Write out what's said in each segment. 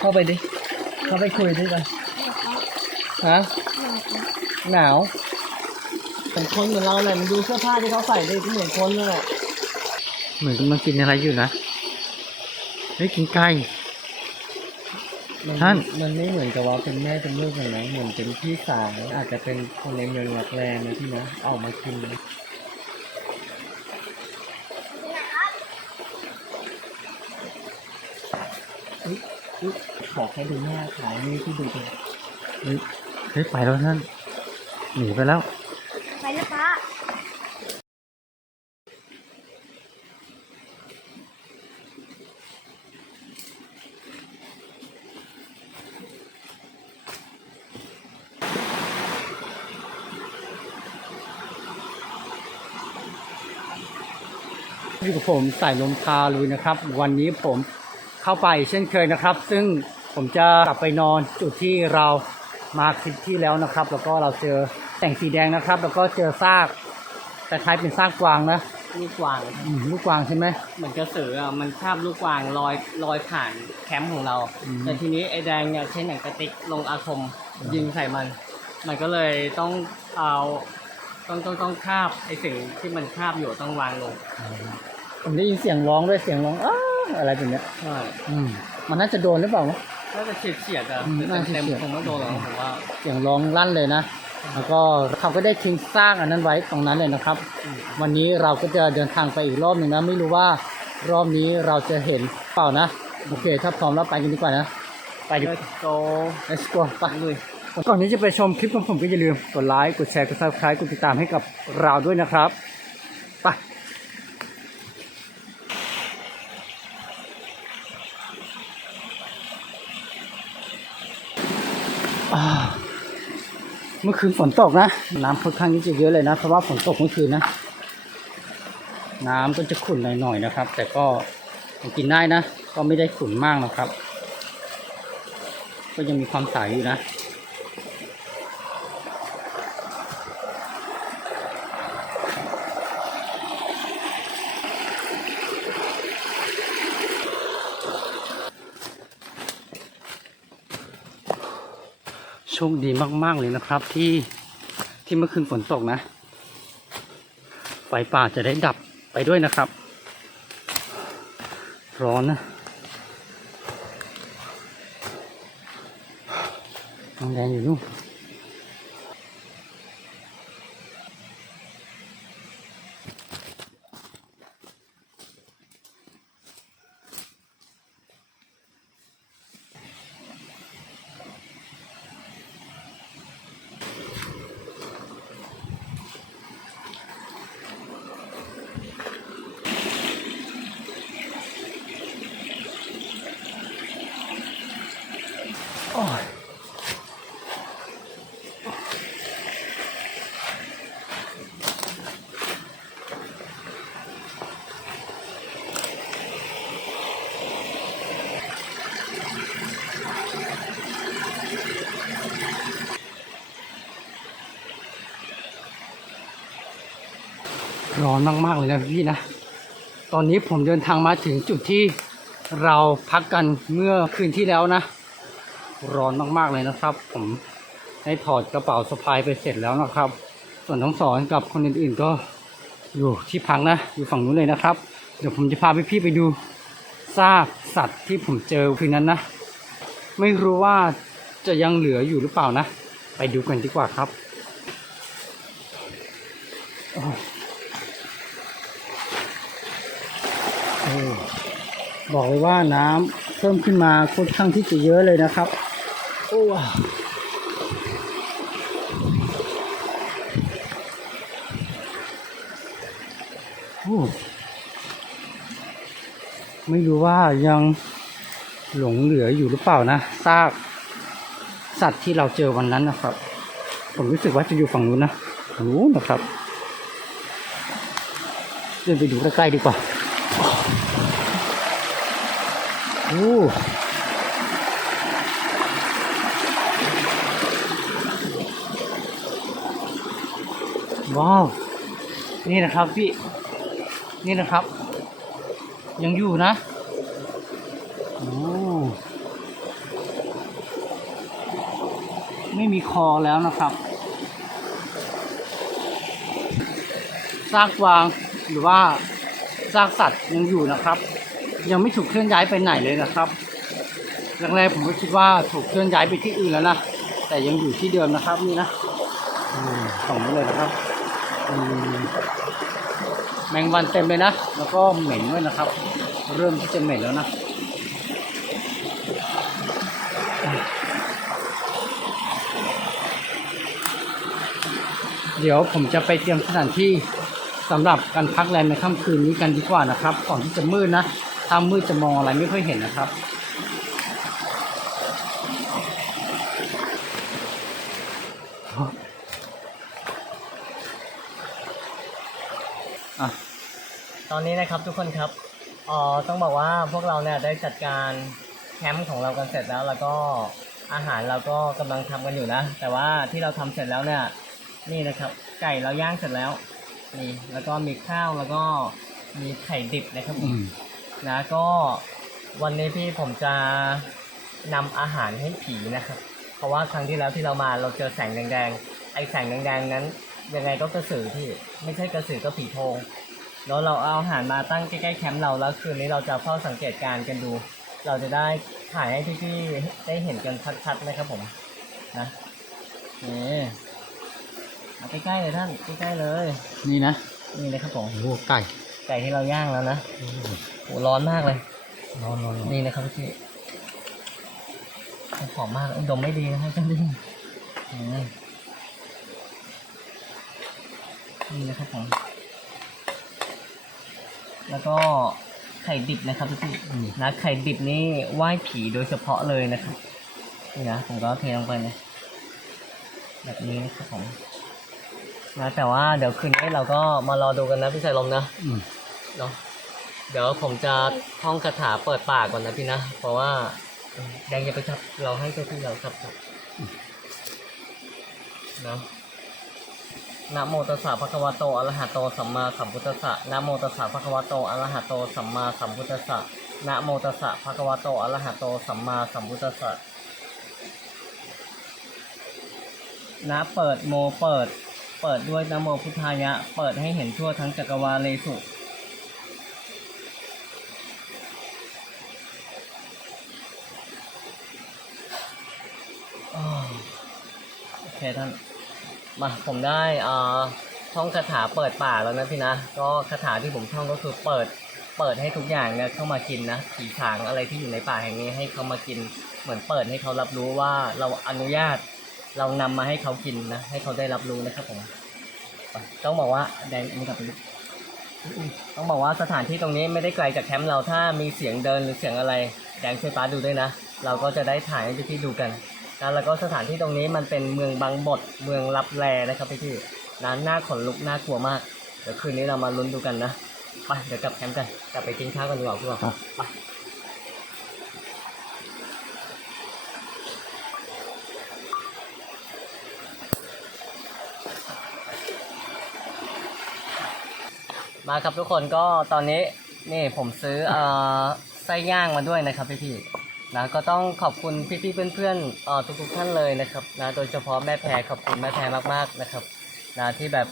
เข้าไปดิ เข้าไปคุยด้วยกันฮะหนาวเป็นคนเหมือนเราเลยมันดูเสื้อผ้าที่เขาใส่ดิก็เหมือนคนเลยแหละเหมือนกำลังกินอะไรอยู่นะเฮ้ยกินไก่ท่านมันไม่เหมือนกับว่าเป็นแม่เป็นลูกเลยนะเหมือนเป็นพี่สาวอาจจะเป็นคนในเมืองลักแลนะพี่นะออกมากินนะอุ๊ย อุ๊ยขอแค่ดูหน้าขายนี่ที่ดูดิเฮ้ยเฮ้ยไปแล้วท่านหนีไปแล้ว ไปนะป้าอยู่กับผมสายลมพาลุยนะครับ วันนี้ผมเข้าไปเช่นเคยนะครับ ซึ่ง ผมจะกลับไปนอนจุดที่เรามาคลิปที่แล้วนะครับ แล้วก็เราเจอแต่งสีแดงนะครับ แล้วก็เจอซากแต่คล้ายเป็นซากกวางนะลูกกวางอืมลูกกวางใช่ไหม เหมือนกระสืออะมันคาบลูกกวางลอยลอยผ่านแคมป์ของเรา อืม แต่ทีนี้ไอ้แดงเนี่ยใช้หนังกระติกลงอาคมยิงใส่มัน มันก็เลยต้องเอาต้องต้องต้องคาบไอ้สิ่งที่มันคาบอยู่ต้องวางลงผมได้ยินเสียงร้องด้วยเสียงร้องอ้าอะไรแบบเนี้ยใช่อืมมันน่าจะโดนหรือเปล่าวะ น่าจะเฉียดเฉียดๆอะอืมน่าจะเต็มเฉียด ๆคงไม่โดนหรอกผมว่าเสียงร้องลั่นเลยนะ แล้วก็เขาก็ได้ทิ้งซากอันนั้นไว้ตรงนั้นเลยนะครับ วันนี้เราก็จะเดินทางไปอีกรอบหนึ่งนะ ไม่รู้ว่ารอบนี้เราจะเห็นเปล่านะ โอเค ถ้าพร้อมแล้วไปกันดีกว่านะ ไปดีเดี๋ยวโต let's go ไป เลยก่อนที่จะไปชมคลิปของผมก็อย่าลืมกดไลค์ กดแชร์ กด subscribe กดติดตามให้กับเราด้วยนะครับ ไป อ่า เมื่อคืนฝนตกนะ น้ำค่อนข้างที่จะเยอะเลยนะ เพราะว่าฝนตกเมื่อคืนนะ น้ำก็จะขุ่นหน่อยๆนะครับ แต่ก็กินได้นะ ก็ไม่ได้ขุ่นมากนะครับ ก็ยังมีความใสอยู่นะ ชคดีมาก ๆ เลยนะครับ ที่ที่เมื่อคืนฝนตกนะ ไฟป่าจะได้ดับไปด้วยนะครับ ร้อนนะน้องแดงอยู่นู่น อนมากๆเลยนะพี่นะ ตอนนี้ผมเดินทางมาถึงจุดที่เราพักกันเมื่อคืนที่แล้วนะ ร้อนมากๆเลยนะครับ ผมได้ถอดกระเป๋าสะพายไปเสร็จแล้วนะครับ ส่วนทั้งสอนกับคนอื่นๆก็อยู่ที่พักนะ อยู่ฝั่งนู้นเลยนะครับ เดี๋ยวผมจะพาพี่ๆไปดูซากสัตว์ที่ผมเจอคืนนั้นนะ ไม่รู้ว่าจะยังเหลืออยู่หรือเปล่านะ ไปดูกันดีกว่าครับโอ้ยโอ้ บอกเลยว่าน้ำเพิ่มขึ้นมาค่อนข้างที่จะเยอะเลยนะครับโอ้ว้าวโอ้ไม่รู้ว่ายังหลงเหลืออยู่หรือเปล่านะซากสัตว์ที่เราเจอวันนั้นนะครับ ผมรู้สึกว่าจะอยู่ฝั่งนู้นนะฝั่งนู้นนะครับเดินไปดูใกล้ๆดีกว่า โอ้ว้าว นี่นะครับพี่ นี่นะครับ ยังอยู่นะ โอ้ ไม่มีคอแล้วนะครับซากวางหรือว่าซากสัตว์ยังอยู่นะครับ ยังไม่ถูกเคลื่อนย้ายไปไหนเลยนะครับแรกๆผมก็คิดว่าถูกเคลื่อนย้ายไปที่อื่นแล้วนะแต่ยังอยู่ที่เดิมนะครับนี่นะอืมส่องนี้เลยนะครับอืมแมงวันเต็มเลยนะ แล้วก็เหม็นด้วยนะครับ เริ่มที่จะเหม็นแล้วนะเดี๋ยวผมจะไปเตรียมสถานที่สำหรับการพักแรมในค่ำคืนนี้กันดีกว่านะครับ ก่อนที่จะมืดนะ ถ้ามืดจะมองอะไรไม่ค่อยเห็นนะครับ อะ ตอนนี้นะครับทุกคนครับเอ๋อต้องบอกว่าพวกเราเนี่ยได้จัดการแคมป์ของเรากันเสร็จแล้ว แล้วก็อาหารเราก็กำลังทำกันอยู่นะ แต่ว่าที่เราทำเสร็จแล้วเนี่ย นี่นะครับ ไก่เราย่างเสร็จแล้ว นี่ แล้วก็มีข้าวแล้วก็มีไข่ดิบนะครับผม อืม นะก็วันนี้พี่ผมจะนำอาหารให้ผีนะครับ เพราะว่าครั้งที่แล้วที่เรามาเราเจอแสงแดงๆไอแสงแดงๆนั้น ยังไงก็กระสือพี่ไม่ใช่กระสือก็ผีโพงแล้วเราเอาอาหารมาตั้งใกล้ๆแคมป์เราแล้วคืนนี้เราจะเฝ้าสังเกตการณ์กันดู เราจะได้ถ่ายให้พี่ๆได้เห็นกันชัดๆนะครับผมนะนี่มาใกล้ๆเลยท่านใกล้ๆเลย นี่นะนี่นะครับผมโอ้โหไก่ ไก่ที่เราย่างแล้วนะโอ้โหโหร้อนมากเลย ร้อนร้อนร้อนนี่นะครับพี่หอมมากดมไม่ดีนะครับท่านผู้ชมอืมนี่นะครับผมแล้วก็ไข่ดิบนะครับพี่อืมนะไข่ดิบนี่ไหว้ผีโดยเฉพาะเลยนะครับนี่นะผมก็เทลงไปนะแบบนี้นะครับผม นะแต่ว่าเดี๋ยวคืนนี้เราก็มารอดูกันนะพี่ชายลมนะอืมเนาะเดี๋ยวผมจะท่องคาถาเปิดปากก่อนนะพี่นะ เพราะว่าแดงอย่าไปจับเราให้เจ้าที่เราจับจับเนาะนะโมตัสสะภะคะวะโตอะระหะโตสัมมาสัมพุทธัสสะนะโมตัสสะภะคะวะโตอะระหะโตสัมมาสัมพุทธัสสะนะโมตัสสะภะคะวะโตอะระหะโตสัมมาสัมพุทธัสสะนะเปิดโมเปิด เปิดด้วยนโมพุทธายะ เปิดให้เห็นทั่วทั้งจักรวาลเลยสุโอเคท่าน มาผมได้อ่าท่องคาถาเปิดป่าแล้วนะพี่นะ ก็คาถาที่ผมท่องก็คือเปิด เปิดให้ทุกอย่างเนี่ยเข้ามากินนะ ผีฉางอะไรที่อยู่ในป่าแห่งนี้ให้เข้ามากิน เหมือนเปิดให้เขารับรู้ว่าเราอนุญาต เรานำมาให้เขากินนะ ให้เขาได้รับรู้นะครับผมต้องบอกว่าแดงอันนี้กลับไปดูต้องบอกว่าสถานที่ตรงนี้ไม่ได้ไกลจากแคมป์เราถ้ามีเสียงเดินหรือเสียงอะไร แดงช่วยป้าดูด้วยนะ เราก็จะได้ถ่ายให้พี่ๆดูกันนะแล้วก็สถานที่ตรงนี้มันเป็นเมืองบางบดเมืองลับแลนะครับพี่พี่ๆนะน่าขนลุกน่ากลัวมากเดี๋ยวคืนนี้เรามาลุ้นดูกันนะไปเดี๋ยวกลับแคมป์กันกลับไปกินข้าวกันดีกว่าพวกเราครับไป มาครับทุกคนก็ตอนนี้นี่ผมซื้อเอ่อไส้ย่างมาด้วยนะครับพี่พี่นะก็ต้องขอบคุณพี่ๆเพื่อนๆเอ่อทุกๆท่านเลยนะครับนะโดยเฉพาะแม่แพรขอบคุณแม่แพรมากๆนะครับนะที่แบบ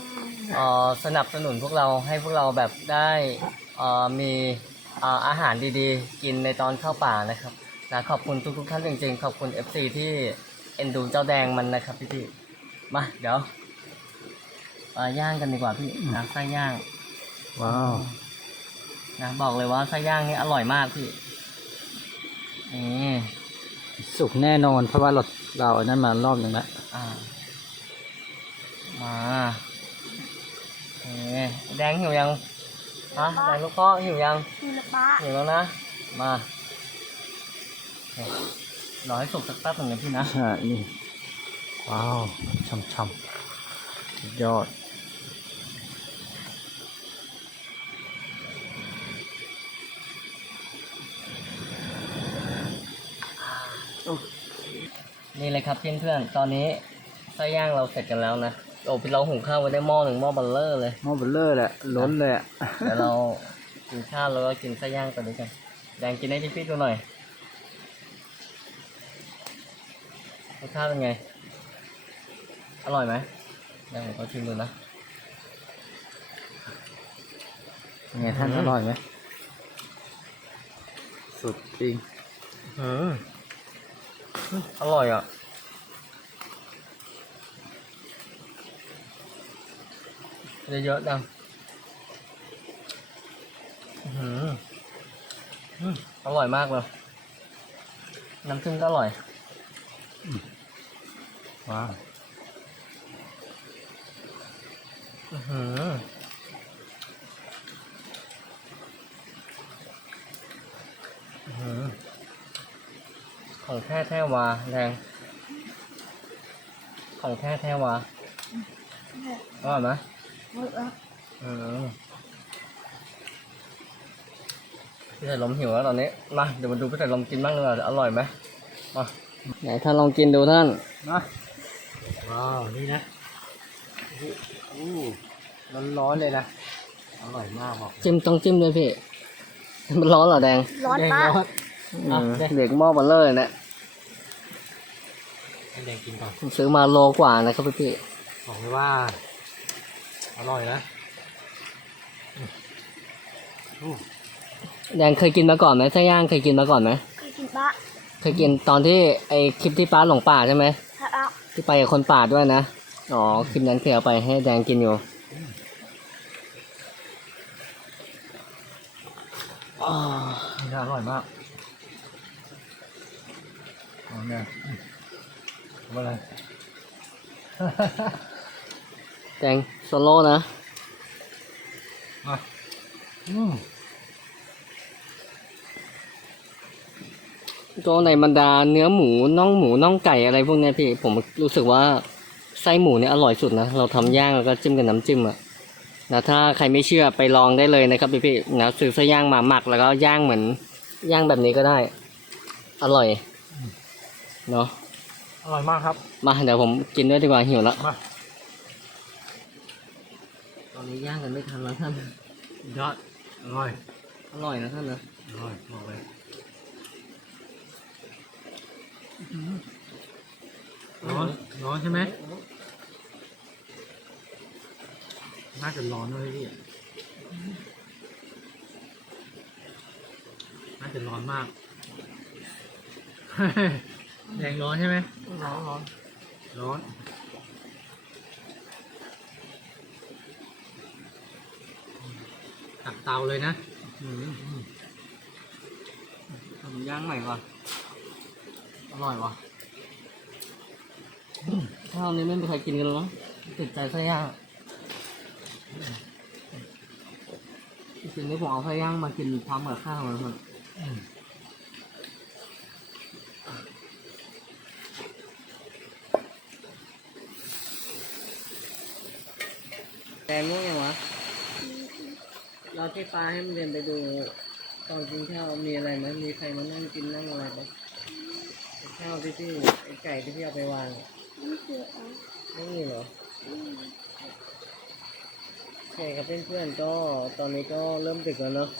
เอ่อสนับสนุนพวกเราให้พวกเราแบบได้เอ่อมีเอ่ออาหารดีๆ กินในตอนเข้าป่านะครับนะขอบคุณทุกๆท่านจริงๆ ขอบคุณ FC ที่เอ็นดูเจ้าแดงมันนะครับพี่ๆมาเดี๋ยวเอ่อย่างกันดีกว่าพี่นะไส้ย่าง ว้าว นะบอกเลยว่าไส้ย่างนี่อร่อยมากพี่นี่สุกแน่นอนเพราะว่าเราเราอันนั้นมารอบหนึ่งแล้วอ่า มาเอ๊ะแดงหิวยังฮะแดงลูกพ่อหิวยังนี่ละป้าหิวแล้วนะมาโอเครอให้สุกสักแป๊บหนึ่งนะพี่นะใช่นี่ ว้าวช่ำๆสุดยอด นี่เลยครับเพื่อนๆตอนนี้ไส้ย่างเราเสร็จกันแล้วนะโอ้พี่เราหุงข้าวไว้ได้หม้อหนึ่งหม้อเบัลเลอร์เลยหม้อเบลเลอร์แหละล้นเลยอะเดี๋ยวเรากินข้าวแล้วก็กินไส้ย่างกันด้วยกันแดงกินให้พี่ๆดูหน่อยรสชาติเป็นไง อร่อยไหมเดี๋ยวผมก็ชิมดูนะไงท่านอร่อยไหมสุดจริงอืม อร่อยอะเยอะๆดังอื้อหืออืมอร่อยมากเลย น้ำจิ้มก็อร่อย ว้าว อื้อหืออื้อ ของแท้แท้วาแรงของแท้แท้วาอร่อยไหมอืมพี่ใส่ลมหิวแล้วตอนนี้มาเดี๋ยวมาดูพี่ใส่ลมกินบ้างดีกว่าอร่อยไหมมาไหนท่านลองกินดูท่านนะว้าวนี่นะอู้ร้อนร้อนๆเลยนะอร่อยมากบอกจิ้มต้องจิ้มด้วยพี่มันร้อนเหรอแดงร้อนแดงมาก ร้อนอือะมแดงเด็กหม้อบัลเลอร์เนี่ยให้แดงกินก่อนผมซื้อมาโลกว่านะครับพี่พี่บอกเลยว่า อร่อยนะอืมอู้แดงเคยกินมาก่อนไหมไส้ย่างเคยกินมาก่อนไหมเคยกินปะเคยกินตอนที่ไอคลิปที่ป้าหลงป่าใช่ไหมถ้าเอาที่ไปกับคนป่าด้วยนะอ๋อคลิปนั้นเคยเอาไปให้แดงกินอยู่อ๋อนี่น่าอร่อยมาก เอาเนี่ยอืมเอามาเลยแดงโซโล่นะมาอืมก็ในบรรดาเนื้อหมูน่องหมูน่องไก่อะไรพวกเนี้ยพี่ผมรู้สึกว่าไส้หมูเนี่ยอร่อยสุดนะเราทำย่างแล้วก็จิ้มกับน้ำจิ้มอะนะถ้าใครไม่เชื่อไปลองได้เลยนะครับพี่พี่ๆนะซื้อไส้ย่างมาหมักแล้วก็ย่างเหมือนย่างแบบนี้ก็ได้ อร่อย เนาะอร่อยมากครับ มาเดี๋ยวผมกินด้วยดีกว่าหิวแล้วมา ตอนนี้ย่างกันไม่ทันแล้วท่านยอดอร่อยอร่อยนะท่านนะอร่อยบอกเลยร้อนร้อนใช่ไหมน่าจะร้อนด้วยพี่น่าจะร้อนมาก แดงร้อนใช่ไหมร้อนร้อนร้อนตักเตาเลยนะอืมทำย่างใหม่ก่อนอร่อยว่ะข้าวนี้ไม่มีใครกินกันหรอติดใจไส้ย่างจริงๆนี่ผมเอาไส้ย่างมากินพร้อมกับข้าวเลยครับ อืมแต่ม่วงยังวะ เราที่ปลาให้มันเดินไปดู ตอนกินข้าวมีอะไรไหมมีใครมานั่งกินนั่งอะไรไหมไอ้ข้าวที่พี่ไอ้ไก่ที่พี่เอาไปวางไม่คือเอาไม่มีเหรอโอเคครับเพื่อนๆก็ตอนนี้ก็เริ่มดึกแล้วเนาะ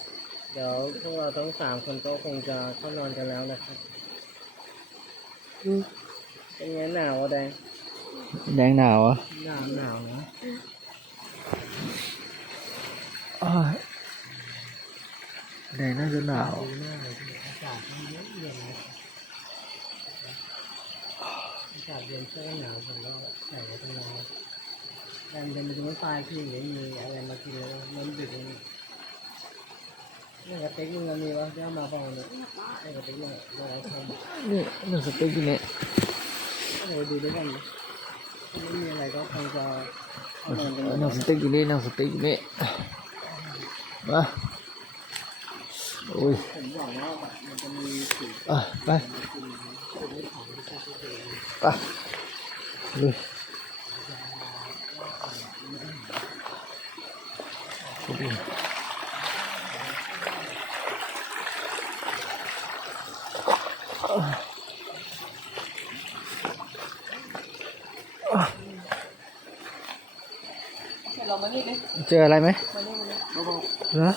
เดี๋ยวพวกเราทั้งสามคนก็คงจะเข้านอนกันแล้วนะครับเป็นไงหนาวอะแดงแดงหนาวอะหนาวหนาวนะ แดงน่าจะหนาวดีมากเลยพี่อากาศมันเย็นเย็นเลยอากาศเย็นเสื้อหนาวผมก็ใส่ไว้ตรงนั้นแดงเดินไปดูน้ำตายพี่เดี๋ยวมีอะไรมากินแล้วเริ่มดึกแล้วนี่กระติกมึงมีวะที่เอามาเปล่าเนี่ยไอ้กระติกเนี่ยเราเอาทำนี่หนึ่งสเต็กอยู่เนี่ยก็เลยดูด้วยกันดิถ้าไม่มีอะไรก็คงจะเอา นอนกันหเลนึ่งยสเต็กอยู่นี่หนึ่งสเต็กอยู่นี่มาโอ้ยผมบอกว่ามันจะมีสีอะไปไปลุยเจออะไรไหมเหรอ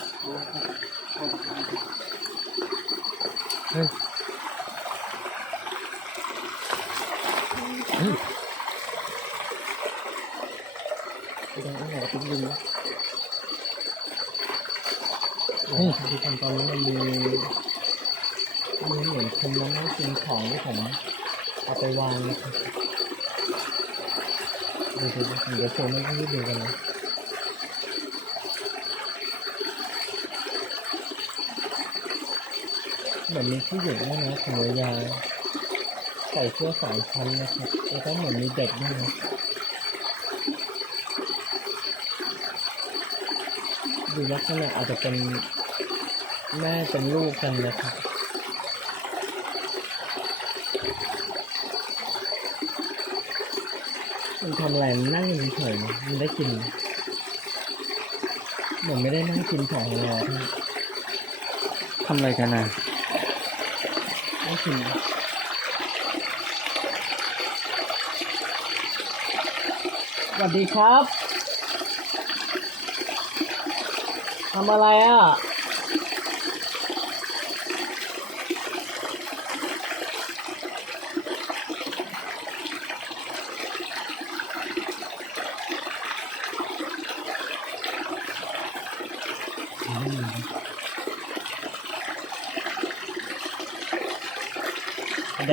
เฮ้ยจริงๆนะเฮ้ยทุกคนตอนนี้มันมีมีเหมือนคนมานั่งกินของที่ผมเอาไปวางนะครับดูดูดูเดี๋ยวโชว์ให้พี่ดูกันนะ เหมือนมีผู้หญิงด้วยนะขนยาวใส่เสื้อสามชั้นนะครับแล้วก็เหมือนมีเด็กด้วยนะดูลักษณะอาจจะเป็นแม่เป็นลูกกันนะครับมันทำอะไรมันนั่งยู่เฉยๆมันได้กินเหมือนไม่ได้นั่งกินของรอที่ทำอะไรกันนะ ไม่กินสวัสดีครับทำอะไรอะ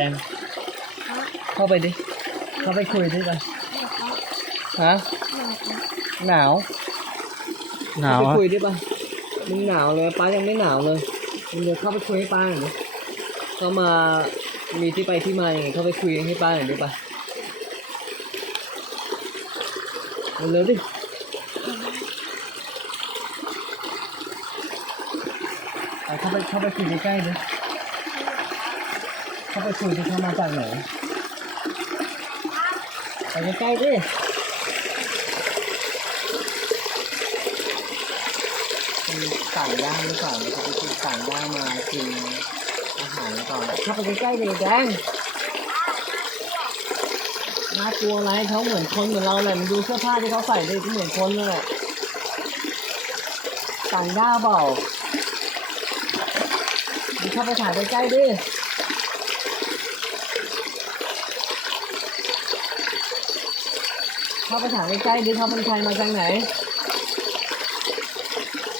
ดง เข้าไปดิ เข้าไปคุยด้วยกันฮะ หนาว หนาวเข้าอะไปคุยดิป่ะมึงหนาวเลยป้ายังไม่หนาวเลยมึงเดี๋ยวเข้าไปคุยให้ป้าหน่อยดิเข้ามามีที่ไปที่มาอย่างไงเข้าไปคุยให้ป้าหน่อยดิป่ะเร็วๆดิไปเข้าไปเข้าไปคุยใกล้ๆดิ เข้าไปคุยที่เขามาจากไหนไปใกล้ๆดิเป็นต่างด้วหรือเปล่านะครับไปคุยต่างด้าวมากินอาหารหรือเปล่าเข้าไปใกล้ๆดิแดงน่ากลัวอะไรเขาเหมือนคนเหมือนเราเลยมันดูเสื้อผ้าที่เขาใส่ดิก็เหมือนคนเลยแหละต่างด้าเปล่าเข้าไปถ่ายใกล้ๆดิ เข้าไปถามใกล้ๆดิเขาเป็นใครมาจากไหน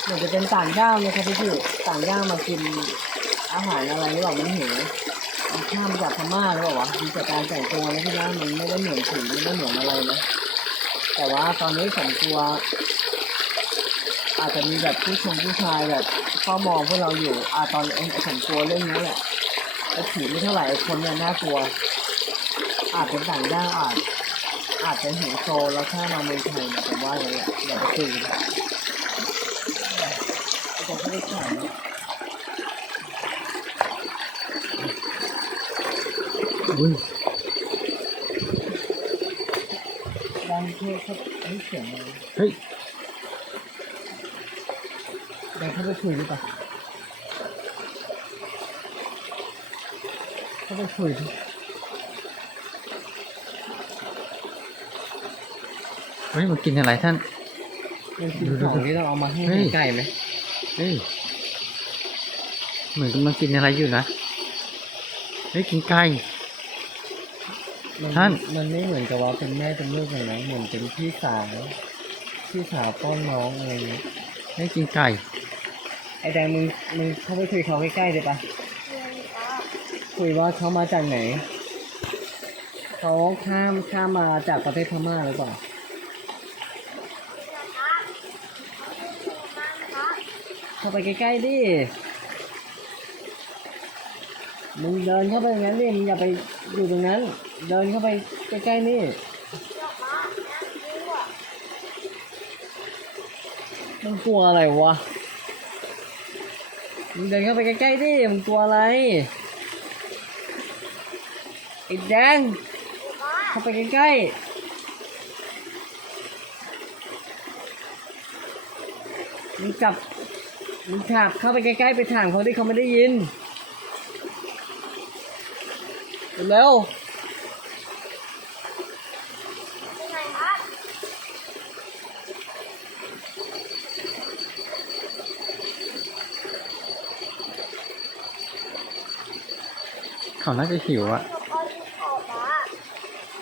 เหมือนจะเป็นต่างด้าวนะครับพี่พี่ต่างด้าวมากินอาหารอะไรหรือเปล่ามันหิวมันข้ามจากพม่าหรือเปล่าวะดูจากการแต่งตัวแล้วพี่นะมันไม่ได้เหมือนผีไม่ได้เหมือนอะไรนะแต่ว่าตอนนี้ผมกลัว อาจจะมีแบบผู้ชมผู้ชายแบบเฝ้ามองพวกเราอยู่อาตอนไอ้ไอ้ผมกลัวเรื่องนี้แหละไอ้ผีไม่เท่าไหร่คนเนี่ยน่ากลัว อาจเป็นต่างด้าวอาจ อาจจะเห็นโซแล้วถ้ามาเมืองไทยเนี่ยผมว่าอย่างเงี้ยอย่าไปคุยกันจะไม่ได้ขายนะอุ้ยดังเท่เขาเฮ้ยเสียงอะไรเฮ้ยดังเข้าไปคุยดีกว่าเข้าไปคุยดิ เฮ้ยมันกินอะไรท่าน มันคือของที่เราเอามาให้เฮ้ย ไก่ไหมเฮ้ยเหมือนกำลังกินอะไรอยู่นะเฮ้ยกินไก่ มัท่าน มันไม่เหมือนกับว่าเป็นแม่เป็นลูกเลยนะเหมือนเป็นพี่สาวพี่สาวป้อนน้องอะไรอย่างเงี้ยเฮ้ยกินไก่ ไอ้แดงมึงมึงเข้าไปคุยเขาใกล้ๆเลยปะคุยว่าเขามาจากไหนเขาข้ามข้ามมาจากประเทศพม่าหรือเปล่า เข้าไปใกล้ๆดิ มึงเดินเข้าไปอย่างนั้นดิ มึงอย่าไปอยู่ตรงนั้น เดินเข้าไปใกล้ๆนี่มันกลัวอะไรวะ มึงเดินเข้าไปใกล้ๆดิ มึงกลัวอะไรไอ้แดง เข้าไปใกล้ๆมึงจับ มึงถับเข้าไปใกล้ๆไปถามเขาที่เขาไม่ได้ยินเร็วเขาน่าจะหิวอะ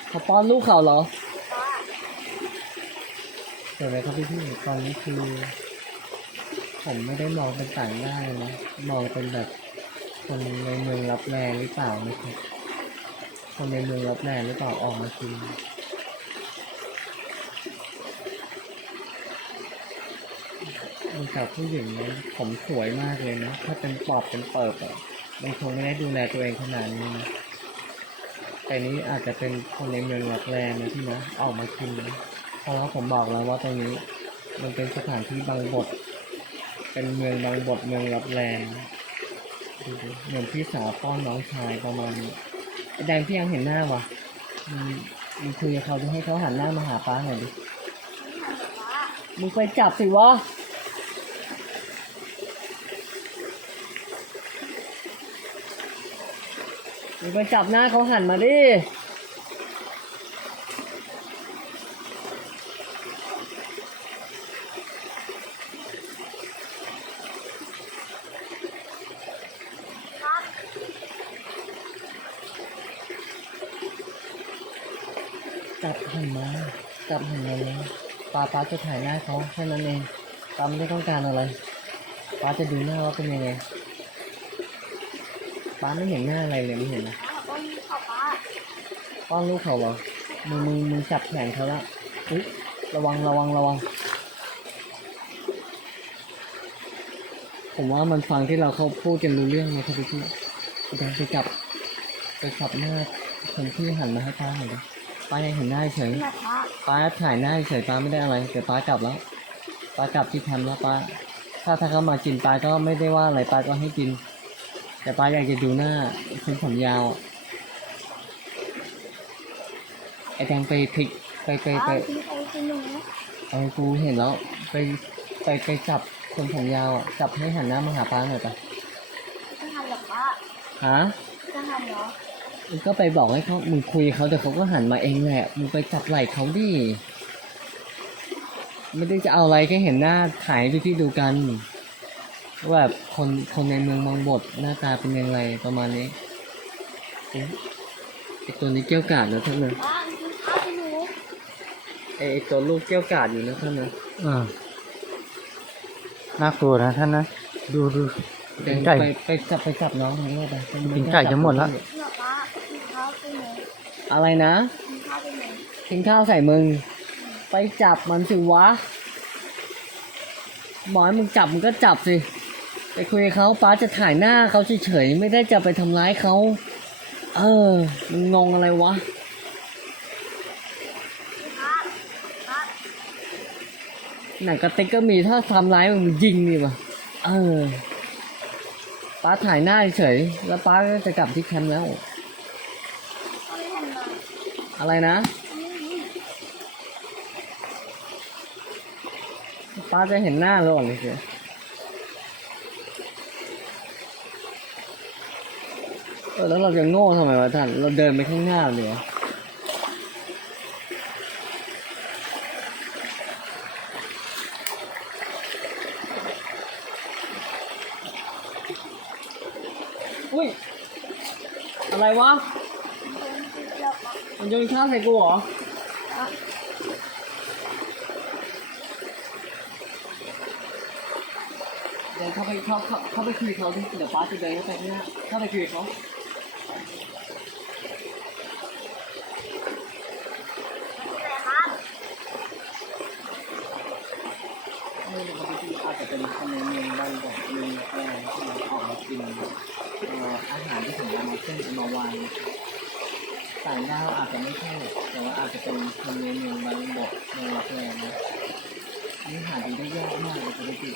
เขาป้อนลูกเขาเหรอเดี๋ยวนะครับพี่พี่ตอนนี้คือ ผมไม่ได้มองเป็นต่างหน้าเลยนะมองเป็นแบบคนในเมืองรับแรงหรือเปล่านะครับคนในเมืองรับแรงหรือเปล่าออกมากินมันกับผู้หญิงนะผมสวยมากเลยนะ ถ้าเป็นปอบเป็นเปิบอะมันคงไม่ได้ดูแลตัวเองขนาดนี้นะแต่นี้อาจจะเป็นคนในเมืองรับแรงนะพี่นะออกมากินนะเพราะว่าผมบอกแล้วว่าตรงนี้ มันเป็นสถานที่บางบท เป็นเมืองบางบทเมืองรับแรงเหมือนพี่สาวป้อนน้องชายประมาณนี้ไอ้แดงพี่ยังเห็นหน้าวะมึงมึงคุยกับเขาดิให้เขาหันหน้ามาหาป้าหน่อยดิมึงไปจับสิวะมึงไปจับหน้าเขาหันมาดิ จับหันมา จับหันมาเลย ป้าจะถ่ายหน้าเขาแค่นั้นเองป้าไม่ได้ต้องการอะไรป้าจะดูหน้าว่าเป็นยังไงป้าไม่เห็นหน้าอะไรเลยไม่เห็นนะป้าก็ขอป้าป้อนลูกเขาเหรอมึงมึงมึงจับแขนเขาละอุ๊ยระวังระวังระวัง ผมว่ามันฟังที่เราเขาพูดกันรู้เรื่องนะครับพี่ดี๋ยวไปจับไปจับหน้าคนที่หันมาให้ป้าหน่อยป้ายังเห็นหน้าเฉย ป้าป้าถ่ายหน้าเฉยป้าไม่ได้อะไรเดี๋ยวป้ากลับแล้วป้ากลับที่แคมป์แล้วป้าถ้าถ้าเขามากินป้าก็ไม่ได้ว่าอะไรป้าก็ให้กิน แต่ป้าอยากจะดูหน้าคนผมยาวอะไอแดงไปพลิกไปไปป้าไปที่ไปกินหนูไอ้กูเห็นแล้วไปไปไปจับคนผมยาวอะจับให้หันหน้ามาหาป้าหน่อยปะจะหันเหรอป้าฮะจะหันเหรอ มึงก็ไปบอกให้เขามึงคุยกับเขาแต่เขาก็หันมาเองแหละมึงไปจับไหล่เขาดิไม่ได้จะเอาอะไรแค่เห็นหน้าถ่ายให้พี่ๆดูกันว่าแบบคนคนในเมืองบางบทหน้าตาเป็นยังไงประมาณนี้เอ๊ะไอตัวนี้เกี้ยวกาดนะท่านนะป้ากินข้าวกินหนูไอไอ้ตัวลูกเกี้ยวกาดอยู่นะท่านนะอ่าน่ากลัวนะท่านนะ ดูดูเดินไก่ไปไปจับไปจับน้องทั้งหมดไปกินไก่จะหมดละ เหรอป้ากินข้าวกินหนู อะไรนะกินข้าวกินหนูกินข้าวใส่มึง ไปจับมันสิวะหมอให้มึงจับมึงก็จับสิไปคุยกับเขาป้าจะถ่ายหน้าเขาเฉยๆไม่ได้จะไปทำร้ายเขา เออมึงงงอะไรวะหนังกระติกก็มีถ้าทำร้ายมึงมึงยิงดีวะเออป้าถ่ายหน้าเฉยแล้วป้าก็จะกลับที่แคมป์แล้ว อะไรนะป้าจะเห็นหน้าเรอนเลยเชียวเออแล้วเราจะโง่ทำไมวะท่าน เราเดินไปข้างหน้าเลยเหรออุ้ย อะไรวะ มันโยนข้าวใส่กูเหรอเดินเข้าไปเข้าเข้าเข้าไปคุยเขาดิเดี๋ยวป้าจะเดินเข้าไปข้างหน้าเข้าไปคุยกับเขาอะไรครับไม่รู้ว่าที่อาจจะเป็นคนในเมืองบางแบบเมืองแรที่เราออกมากินอาหารที่ผมเอามาเส้นมาวางนะครับ ต่างด้าวอาจจะไม่ใช่แต่ว่าอาจจะเป็นคนในเมืองบางบบเมืองรับแรงนะนี่หาดูได้ยากมากเลยปกติ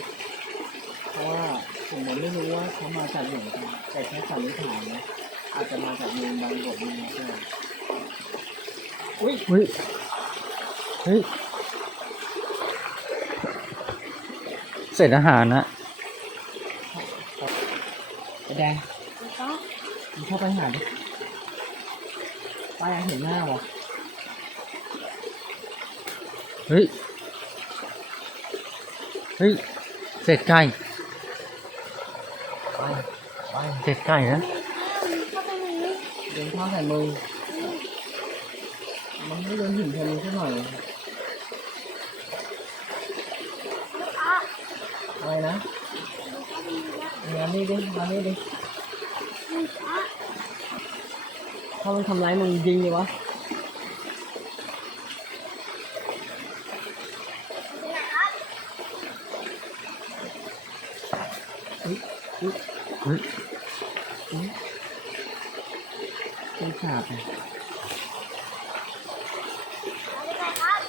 เพราะว่าผมยังไม่รู้ว่าเขามาจากไหนกันแต่แค่สันนิษฐานนะอาจจะมาจากเมืองบางบทเมืองรับแรงอุ้ยเฮ้ยเฮ้ยเสร็จอาหารนะแดงเข้าไปหาดิ ป้าอยากเห็นหน้าวะเฮ้ย เฮ้ยเสร็จไก่ไปไปเสร็จไก่นะเข้าไปหนูเดินข้าวใส่มือมันไม่โดนหินทะลุซะหน่อยอะไรนะมานี่ดิมานี่ดิ มีป้า ถ้ามันทำร้ายมึงยิงดิวะเป็นไรครับเฮ้ยเฮ้ยเฮ้ยเป็นฉาบอะเป็นไรครับ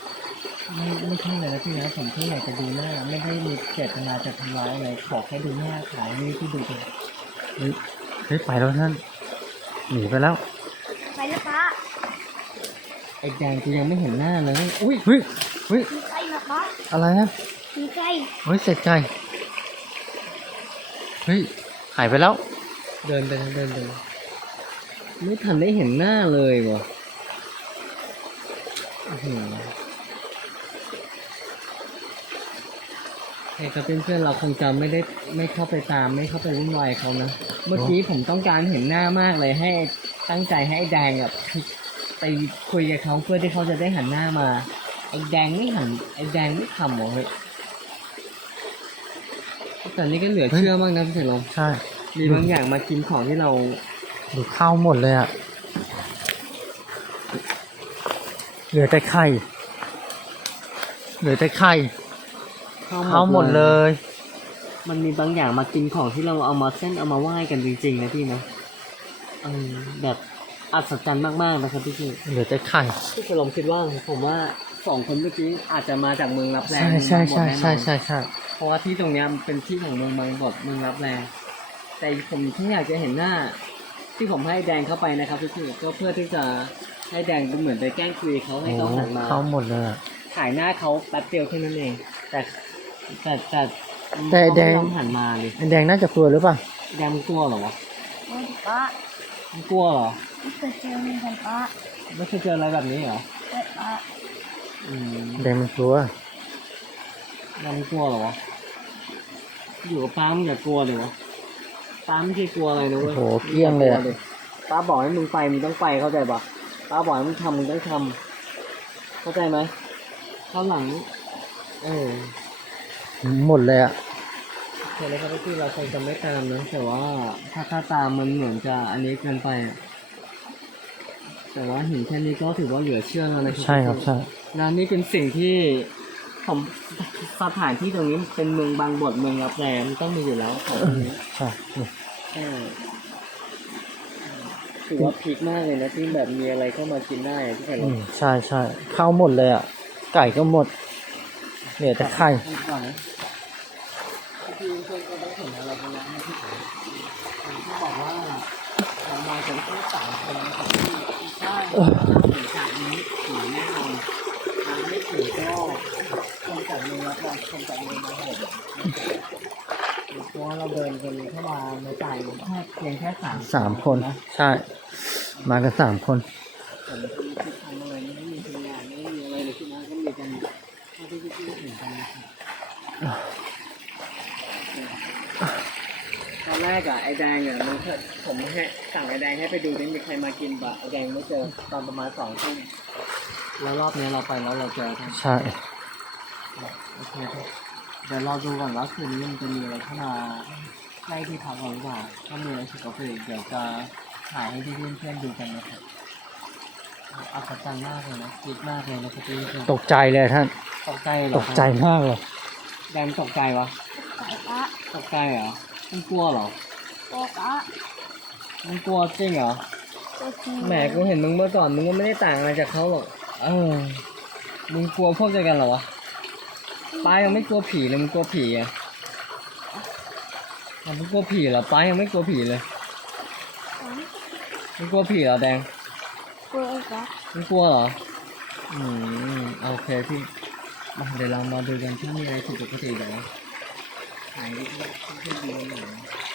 ไม่ไม่ใช่เลยนะพี่นะผมแค่อยากจะดูหน้า ไม่ได้มีเจตนาจะทำร้ายอะไรขอแค่ดูหน้าขายนี่ที่ดูเฮ้ยเฮ้ยไปแล้วท่านหนีไปแล้ว ไอ้แดงกูยังไม่เห็นหน้าเลย อุ้ยเฮ้ยเฮ้ยมีไก่มาป้าอะไรนะมีไก่เฮ้ยเสร็จใจเฮ้ยหายไปแล้ว เดินไปนะเดินไปไม่ทันได้เห็นหน้าเลยวะอื้อหือเฮ้ยครับเพื่อนๆเราคงจะไม่ได้ไม่เข้าไปตามไม่เข้าไปวุ่นวายเขานะ เมื่อกี้ผมต้องการเห็นหน้า มากเลยให้ตั้งใจให้ไอ้แดงแบบ ไปคุยกับเขาเพื่อที่เขาจะได้หันหน้ามา ไอ้แดงไม่หัน ไอ้แดงไม่ทำเหรอเฮ้ยแต่นี่ก็เหลือเชื่อมากนะพี่เฉลิมใช่ มีบางอย่างมากินของที่เราดูข้าวหมดเลยอะเหลือแต่ไข่ เหลือแต่ไข่ข้าวหมดเลย มันมีบางอย่างมากินของที่เราเอามาเส้นเอามาไหว้กันจริงๆนะพี่นะเออแบบ อัศจรรย์มากๆนะครับพี่พี่เหลือแต่ไข่ พี่ฉลมคิดว่าผมว่าสองคนเมื่อกี้อาจจะมาจากเมืองรับแรใช่ใช่ใช่ใช่ใช่ใช่เพราะว่าที่ตรงเนี้ยมันเป็นที่ของเมืองบางบดเมืองรับแรแต่ผมแค่อยากจะเห็นหน้า ที่ผมให้แดงเข้าไปนะครับพี่พี่ก็เพื่อที่จะให้แดงเหมือนไปแกล้งคุยเขาให้โอ้เขาหันมาข้าวหมดเลยอะถ่ายหน้าเขาแป๊บเดียวแค่นั้นเอง แต่แต่แต่แต่แดง เขาไม่ยอมหันมาเลยไอ้แดงน่าจะกลัวหรือเปล่า แดงมันกลัวเหรอวะโอ้ ยป้ามันกลัวเหรอไม่เคยเจอเหมือนกันป้าไม่เคยเจออะไรแบบนี้เหรอเฮ้ยป้าอืมแดงมันกลัวแดงมันกลัวเหรอวะอยู่กับป้ามึงอย่ากลัวเลยวะป้าไม่ใช่กลัวอะไรนะโอ้เว้ยโหเกลี้ยงเลยอะป้าบอกให้มึงไปมึงต้องไปเข้าใจปะป้าบอกให้มึงทำมึงต้องทำเข้าใจไหมข้างหลัง เออหมดเลยอะ โอเคแล้วครับที่เราคงจะไม่ตามนะแต่ว่าถ้าถ้าตามมันเหมือนจะอันนี้เกินไปอะแต่ว่าเห็นแค่นี้ก็ถือว่าเหลือเชื่อแล้วนะใช่ครับใช่นะนี่เป็นสิ่งที่ผมสถานที่ตรงนี้เป็นเมืองบางบทเมืองรับแรมนต้องมีอยู่แล้วของตรงนี้ใช่นี่ใช่ถือว่าพีคมากเลยนะที่แบบมีอะไรเข้ามากินได้อะที่ไข่อืมใช่ใช่ข้าวหมดเลยอะไก่ก็หมดเหลือแต่ไข่ ก็ได้เห็นอะไรกันแล้วนะที่ผมผมที่บอกว่าเรามากันแค่สามคนนะครับที่ใช่ถึงจากนี้ถึงแน่นอนทางไม่ถึงก็คนจากเมือรับรองคนจากเมือมาผมเพราะเราเดินกันเข้ามาในใจแค่เพียงแค่สามสามคน ใช่ มากันสามคน ผมที่ทำอะไรไม่มีทีมงานไม่มีอะไรเลยที่นั่นก็มีกันเท่าที่พี่ๆเห็นกันนะครับตอน แรกอะไอ้แดงอะมันเคยผมให้สั่งไอ้แดงให้ไปดูนี่มีใครมากินปะไอ้แดงไม่เจอตอนประมาณสองทุ่มแล้วรอบนี้เราไปแล้วเราเจอครับใช่โอเคครับเดี๋ยวรอดูก่อนว่าคืนนี้มันจะมีอะไรเข้ามาใกล้ที่พักเราหรือเปล่าถ้ามีอะไรสุดก็คือเดี๋ยวจะถ่ายให้พี่เพื่อนๆดูกันนะครับอัศจรรย์มากเลยนะคิดมากเลยนะครับพี่เพื่อนตกใจเลยท่านตกใจเหรอตกใจมากเลยแดงตกใจวะไก่ป้าตกใจเหรอ มันกลัวเหรอโอ้ป้ามันกลัวจริงเหรอ ตัวจริงแหมกูเห็นมึงเมื่อก่อนมึงก็ไม่ได้ต่างอะไรจากเขาหรอก เออ มึงกลัวพวกเดียวกันเหรอวะป้ายังไม่กลัวผีเลยมึงกลัวผีอะอะมึงกลัวผีเหรอป้ายังไม่กลัวผีเลยอ๋อมึงกลัวผีเหรอแดงกลัวป้ามึงกลัวเหรอ อืมโอเคพี่มาเดี๋ยวเรามาดูกันถ้ามีอะไรผิดปกติเดี๋ยว ขายรูปให้ดูหน่อย